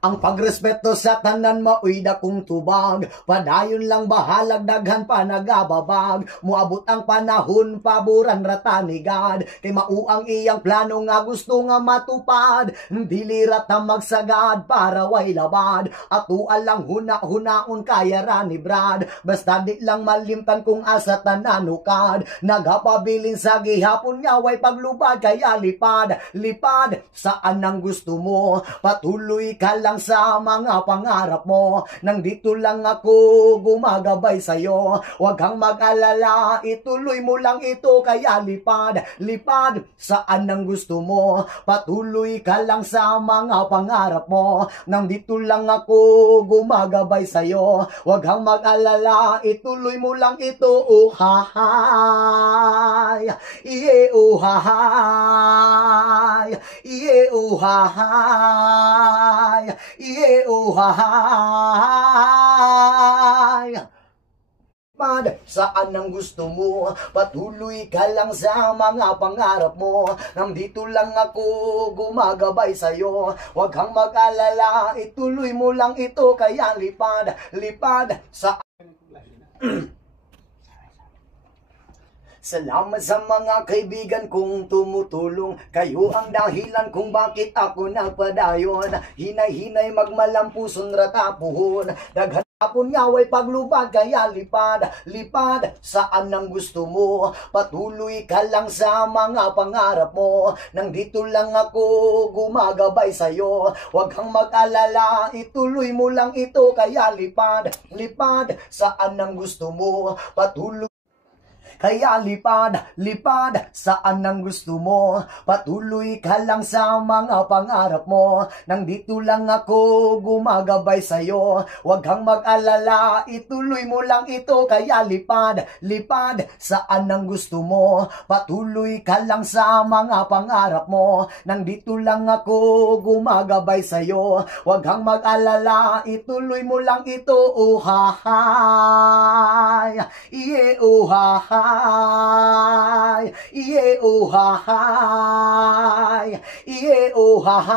Ang pagrespeto sa tanan maoy dakong tubag, padayon lang bahalag daghan pa nagababag. Muabot ang panahon paboran rata ni God, kay mauang iyang plano nga gusto nga matupad. Dili rata magsagad para way labad, atuan lang huna-hunaon kaya ra ni Brad. Basta di lang malimtan kung asa tananukad, nagapabilin sa gihapon nga way paglubad kaya lipad saan ang gusto mo. Patuloy ka lang sa mga pangarap mo, nang dito lang ako gumagabay sa'yo. Huwag kang mag-alala, ituloy mo lang ito kaya lipad saan ang gusto mo. Patuloy ka lang sa mga pangarap mo, nang dito lang ako gumagabay sa'yo. Huwag kang mag-alala, ituloy mo lang ito. Oh hahay, iye oh hahay, iye oh hahay, iye oh hahay. Saan ang gusto mo? Patuloy ka lang sa mga pangarap mo, nang dito lang ako gumagabay sa'yo. Huwag kang mag-alala, ituloy mo lang ito kaya lipad sa Salamat sa mga kaibigan kong tumutulong. Kayo ang dahilan kung bakit ako nagpadayon. Hinay-hinay magmalampuson ratapuhon. Daghapon nga way paglubad kaya lipad saan ang gusto mo. Patuloy ka lang sa mga pangarap mo, nang dito lang ako gumagabay sa'yo. Huwag kang mag-alala, ituloy mo lang ito kaya lipad saan ang gusto mo. Patuloy kaya lipad saan ang gusto mo. Patuloy ka lang sa mga pangarap mo, nang dito lang ako gumagabay sa'yo. Huwag kang mag-alala, ituloy mo lang ito kaya lipad saan ang gusto mo. Patuloy ka lang sa mga pangarap mo, nang dito lang ako gumagabay sa'yo. Huwag kang mag-alala, ituloy mo lang ito. Oh hahay, iye oh hahay, iye oh hahay, iye oh hahay.